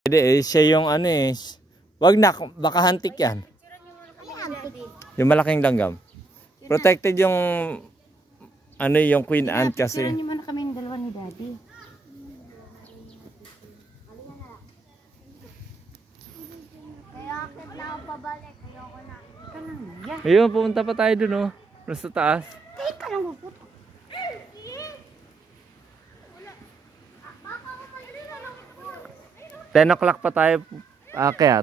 Hindi eh, siya yung ano eh. Wag na, baka hantik yan. Yung malaking langgam. Protected yung ano yung queen ant kasi. Picturean niyo muna kami yung dalawa ni Daddy. Kaya akit na ako pabalik. Ayoko na. Ika lang na. Yeah. Ayun, pumunta pa tayo dun oh. Nasa taas. Ika lang mo po. 10 o'clock pa tayo aakyat.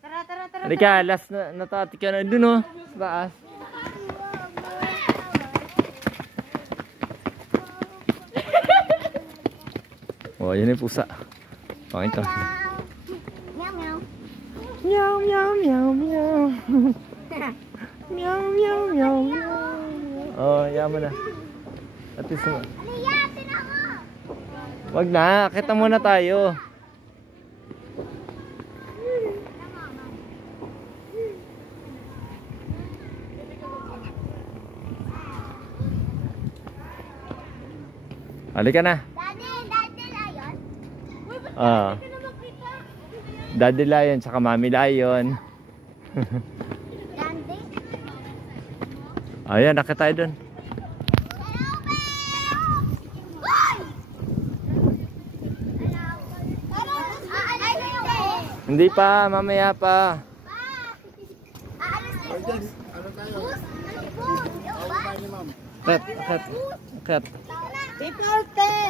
Tara, tara, tara. Halika, last na natati ka na dun oh. Sa taas. Oh, yun yung pusa. Pakita. Meow meow. Meow, meow, meow, meow. Meow, meow, meow, meow. Oh, yaman na. At least mo. Aliyatin ako! Wag na, kita muna tayo. Halika na. Daddy Lion? Ah. Daddy Lion, saka Mami Lion. Dandy? Ayan, nakita tayo dun. Hindi pa, mamaya pa. Cut. April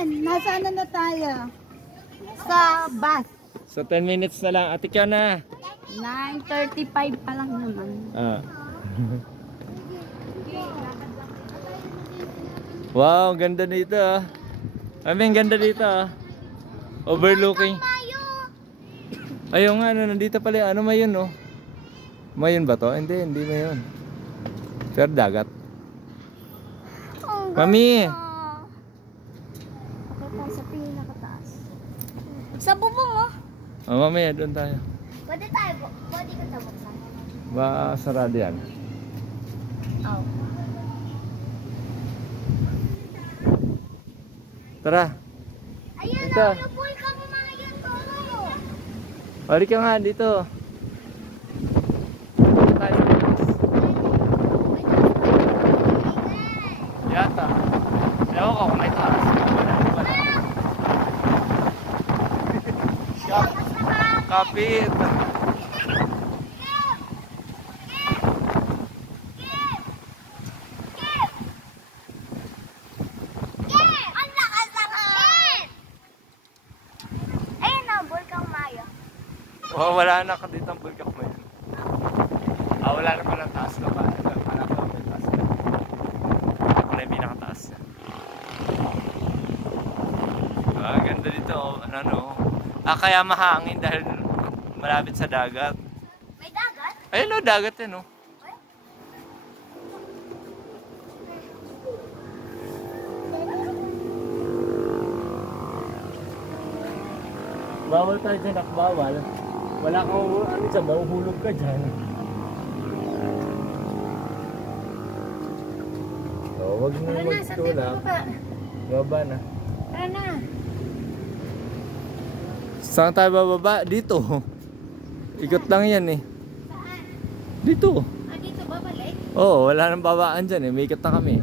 10. Nasaan na tayo? Sa bus. So 10 minutes na lang. Ate ka na. 9:35 pa lang naman. Ah. Wow, ganda dito ah. Ganda dito ah. Overlooking. Ayun nga, ano, nandito pala. Ano mayon no? Mayon ba to? Hindi mayon. Pero dagat. Mami! Sa pinakataas. Sa bubong oh. Oh, mamaya doon tayo. Pwede ko tabuksan. Ba, sarado yan. Oh. Tara. Ayun Ito. na, napul ka mo mga yun, Toro. Balik ka nga dito. Dito tayo sa taas. Yata. Ewan ko kung may taas. Wala. Kapit. Ang lakas ng hangin! Ayun na, Bulkang Mayo. Oh, wala na ka dito ang bulkak mo yun. Ah, wala na pala taas na pa. Wala pa may taas na. Wala yung pinakataas. Ah, ganda dito. Ano. Ah, kaya mahangin dahil malapit sa dagat. May dagat? Ayun o, dagat yun o. Bawal tayo dyan, bawal. Wala kang ano dyan, mahuhulog ka dyan. So, wag na magtulak. Baba na. Tara na. Saan tayo bababa? Dito. Ikot lang yan eh. Saan? Dito. Ah, dito babalik? Oo, wala nang babaan dyan eh. May ikot na kami.